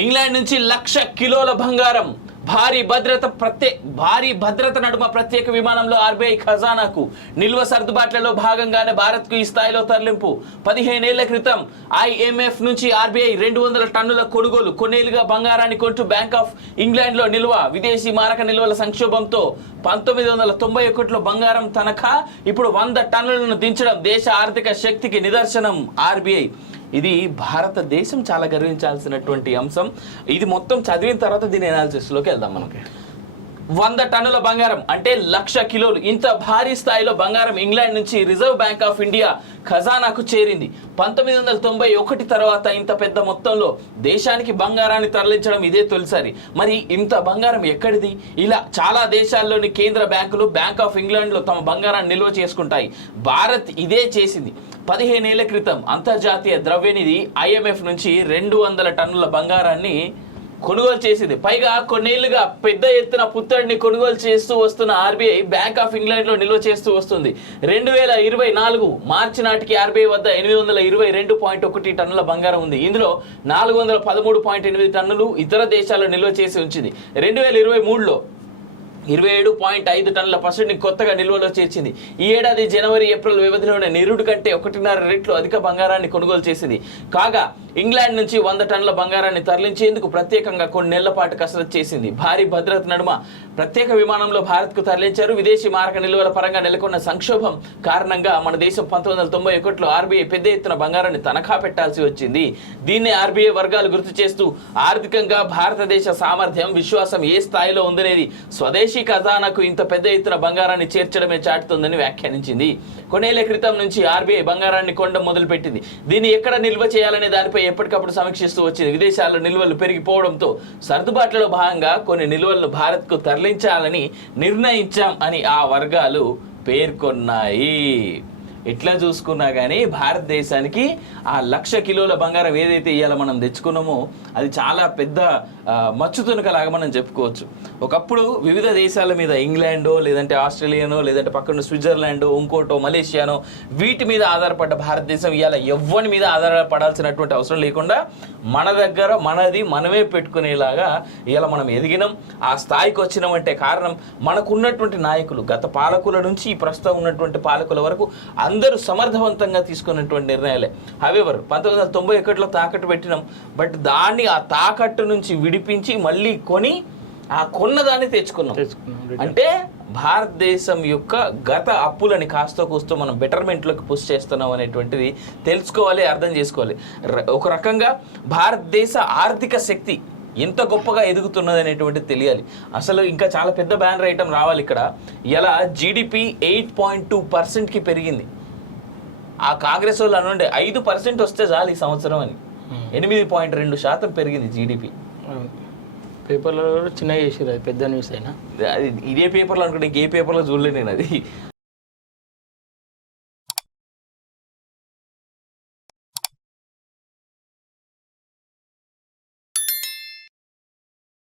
England నుంచి 1,00,000 కిలోల బంగారం భారీ భద్రత నడుమ ప్రత్యేక విమానంలో ఆర్బీఐ ఖజానాకు నిల్వ సర్దుబాట్లలో భాగంగానే భారత్కు ఈ స్థాయిలో తరలింపు. 15 ఏళ్ల క్రితం IMF నుంచి ఆర్బీఐ 200 టన్నుల కొనుగోలు. కొన్నేళ్లుగా బంగారాన్ని కొంటూ బ్యాంక్ ఆఫ్ ఇంగ్లాండ్లో నిల్వ. విదేశీ మారక నిల్వల సంక్షోభంతో 1991లో బంగారం తనఖా ఇప్పుడు 100 టన్నులను దించడం దేశ ఆర్థిక శక్తికి నిదర్శనం. ఆర్బీఐ ఇది భారతదేశం చాలా గర్వించాల్సినటువంటి అంశం. ఇది మొత్తం చదివిన తర్వాత దీని అనాలిసిస్లోకి వెళ్దాం. మనకి 100 టన్నుల బంగారం అంటే 1,00,000 కిలోలు. ఇంత భారీ స్థాయిలో బంగారం ఇంగ్లాండ్ నుంచి రిజర్వ్ బ్యాంక్ ఆఫ్ ఇండియా ఖజానాకు చేరింది. 1991 తర్వాత ఇంత పెద్ద మొత్తంలో దేశానికి బంగారాన్ని తరలించడం ఇదే తొలిసారి. మరి ఇంత బంగారం ఎక్కడిది? ఇలా చాలా దేశాల్లోని కేంద్ర బ్యాంకులు బ్యాంక్ ఆఫ్ ఇంగ్లాండ్లో తమ బంగారాన్ని నిల్వ చేసుకుంటాయి. భారత్ ఇదే చేసింది. 15 ఏళ్ల క్రితం అంతర్జాతీయ ద్రవ్యనిధి IMF నుంచి 200 టన్నుల బంగారాన్ని కొనుగోలు చేసింది. పైగా కొన్నేళ్లుగా పెద్ద ఎత్తున పుత్తడిని కొనుగోలు చేస్తూ వస్తున్న ఆర్బీఐ బ్యాంక్ ఆఫ్ ఇంగ్లాండ్లో నిల్వ చేస్తూ వస్తుంది. 2024 మార్చి నాటికి ఆర్బీఐ వద్ద 822.1 టన్నుల బంగారం ఉంది. ఇందులో 413.8 టన్నులు ఇతర దేశాల్లో నిల్వ చేసి ఉంచింది. 2023లో 27.5 టన్నుల పసుడిని కొత్తగా నిల్వలో చేర్చింది. ఈ ఏడాది జనవరి ఏప్రిల్ వ్యవధిలోనే నిరుడు కంటే 1.5 రెట్లు అధిక బంగారాన్ని కొనుగోలు చేసింది. కాగా ఇంగ్లాండ్ నుంచి 100 టన్నుల బంగారాన్ని తరలించేందుకు ప్రత్యేకంగా కొన్ని నెలల పాటు కసరత్తు చేసింది. భారీ భద్రత నడుమ ప్రత్యేక విమానంలో భారత్కు తరలించారు. విదేశీ మారక నిల్వల పరంగా నెలకొన్న సంక్షోభం కారణంగా మన దేశం 1991లో ఆర్బీఐ పెద్ద ఎత్తున బంగారాన్ని తనఖా పెట్టాల్సి వచ్చింది. దీన్నే ఆర్బీఐ వర్గాలు గుర్తు చేస్తూ ఆర్థికంగా భారతదేశ సామర్థ్యం, విశ్వాసం ఏ స్థాయిలో ఉందనేది స్వదేశీ ఖజానాకు ఇంత పెద్ద ఎత్తున బంగారాన్ని చేర్చడమే చాటుతుందని వ్యాఖ్యానించింది. కొన్నేళ్ల క్రితం నుంచి ఆర్బీఐ బంగారాన్ని కొనడం మొదలుపెట్టింది. దీన్ని ఎక్కడ నిల్వ చేయాలనే దానిపై ఎప్పటికప్పుడు సమీక్షిస్తూ వచ్చింది. విదేశాల్లో నిల్వలు పెరిగిపోవడంతో సర్దుబాట్లలో భాగంగా కొన్ని నిల్వలను భారత్కు తరలించాలని నిర్ణయించాం అని ఆ వర్గాలు పేర్కొన్నాయి. ఎట్లా చూసుకున్నా కానీ భారతదేశానికి ఆ 1,00,000 కిలోల బంగారం ఏదైతే ఇవాళ మనం తెచ్చుకున్నామో అది చాలా పెద్ద మచ్చుతునకలాగా మనం చెప్పుకోవచ్చు. ఒకప్పుడు వివిధ దేశాల మీద ఇంగ్లాండో లేదంటే ఆస్ట్రేలియానో లేదంటే పక్కన స్విట్జర్లాండో ఇంకోటో మలేషియానో వీటి మీద ఆధారపడ్డ భారతదేశం ఇవాళ ఎవ్వరి మీద ఆధారపడాల్సినటువంటి అవసరం లేకుండా మన దగ్గర మనది మనమే పెట్టుకునేలాగా ఇవాళ మనం ఎదిగినాం. ఆ స్థాయికి వచ్చినామంటే కారణం మనకున్నటువంటి నాయకులు, గత పాలకుల నుంచి ప్రస్తుతం ఉన్నటువంటి పాలకుల వరకు అందరూ సమర్థవంతంగా తీసుకున్నటువంటి నిర్ణయాలే. హవెవర్ 1991లో తాకట్టు పెట్టినాం. బట్ దాన్ని ఆ తాకట్టు నుంచి విడిపించి మళ్ళీ కొని ఆ కొన్నదాన్ని తెచ్చుకున్నాం. అంటే భారతదేశం యొక్క గత అప్పులని కాస్త కూస్తో మనం బెటర్మెంట్లోకి పుష్ చేస్తున్నాం అనేటువంటిది తెలుసుకోవాలి, అర్థం చేసుకోవాలి. ఒక రకంగా భారతదేశ ఆర్థిక శక్తి ఎంత గొప్పగా ఎదుగుతున్నది అనేటువంటిది తెలియాలి. అసలు ఇంకా చాలా పెద్ద బ్యానర్ ఐటమ్ రావాలి ఇక్కడ. ఇలా జీడిపి 8.2%కి పెరిగింది. ఆ కాంగ్రెస్ వాళ్ళు అనుండే 5% వస్తే చాలు ఈ సంవత్సరం అని 8.2% పెరిగింది జీడిపి. పేపర్లో చిన్నగా చేసారు, అది పెద్ద న్యూస్ అయినా అది ఇదే పేపర్లో అనుకుంటే ఇంకే పేపర్లో చూడలేదు నేను. అది